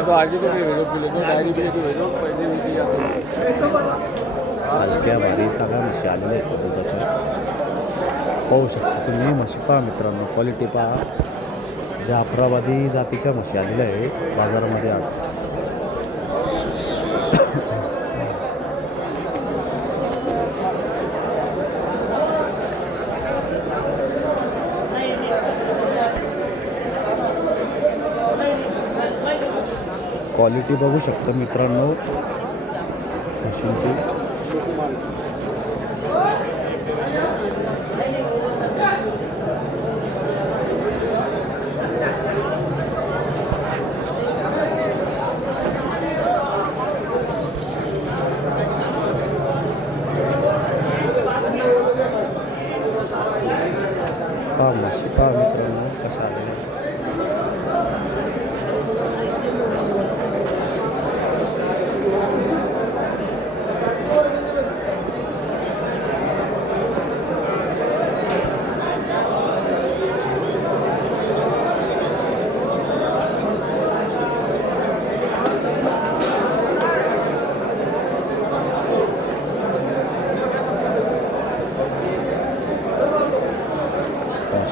हाँ तो आगे भी भेजो डायरी भी भेजो भी दिया हलक्या भारी सगळ्या म्हशी आलेल्या आहेत दुधाच्या पाहू शकता तुम्ही म्हशी पहा मित्रांनो क्वालिटी पहा. जाफराबादी जातीच्या म्हशी आलेल्या आहे बाजारामध्ये आज. क्वालिटी बघू शकता मित्रांनो. मशीनची पहा मशी पहा मित्रांनो कशा आलेल्या आहेत.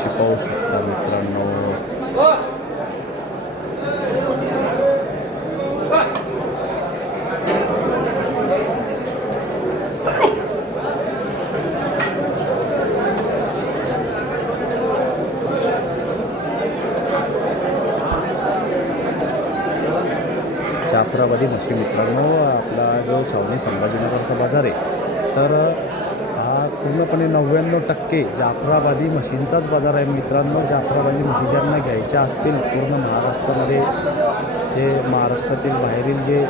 अशी पाहू शकता मित्रांनो जाफराबादी म्हशी मित्रांनो आपला जो छावणी संभाजीनगरचा बाजार आहे तर पूर्णपणे नव्याण्णव टक्के जाफराबादी म्हशींचाच बाजार आहे. मित्रांनो जाफराबादी म्हशी ज्यांना घ्यायच्या असतील पूर्ण महाराष्ट्रामध्ये जे महाराष्ट्रातील बाहेरील जे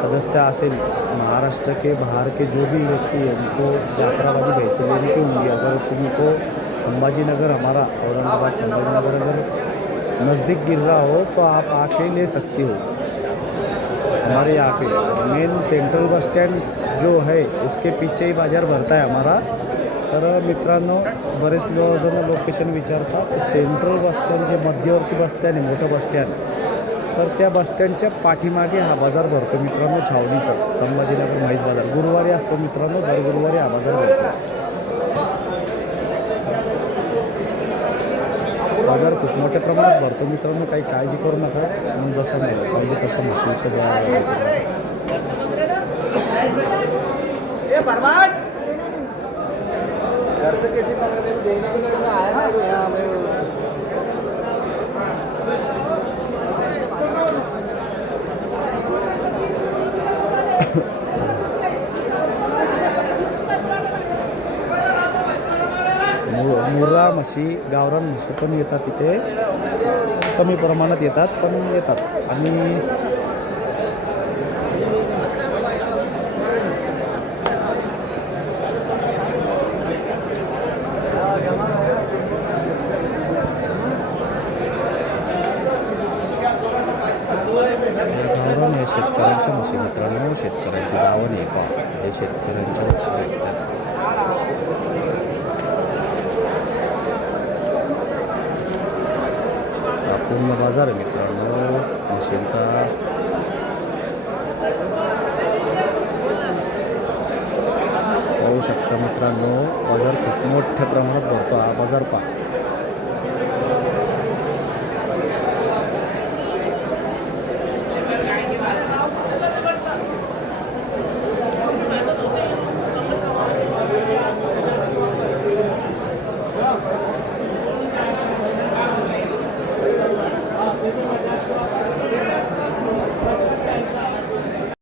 सदस्य असेल महाराष्ट्र के बाहर के जो भी व्यक्ति है उनको जाफराबादी भैंसे लेने की होंगी अगर तुमको संभाजीनगर हमारा औरंगाबाद संभाजीनगर अगर नज़दीक गिर रहा हो तो आप आके ले सकती हो. हमारे यहाँ पे मेन सेंट्रल बस स्टँड जो है उसके पीछे ही बाजार भरता है हमारा। तर मित्रांनो बरेच लोकजण जण लोकेशन विचारतात सेंट्रल बस स्टँड जे मध्यवर्ती बस स्टँड आहे मोठं बस स्टँड तर त्या बस स्टँडच्या पाठीमागे हा बाजार भरतो मित्रांनो छावणीचा. संभाजीनगर म्हैस बाजार. गुरुवारी असतो मित्रांनो दर गुरुवारी हा बाजार भरतो बाजार खूप मोठ्या प्रमाणात भरतो. मित्रांनो काही काळजी करू नका. मग जसं नाही पाहिजे तसं म्हशी इथं मुर्रा म्हशी गावरान म्हशी पण येतात इथे कमी प्रमाणात येतात पण येतात आणि गावरान हे शेतकऱ्यांच्या म्हशी मित्रांनो शेतकऱ्यांची गावण आहे पहा हे शेतकऱ्यांच्या म्हशी हा बाजार आहे मित्रांनो. म्हशींचा पाहू शकता मित्रांनो बाजार खूप मोठ्या प्रमाणात भरतो हा बाजार पहा.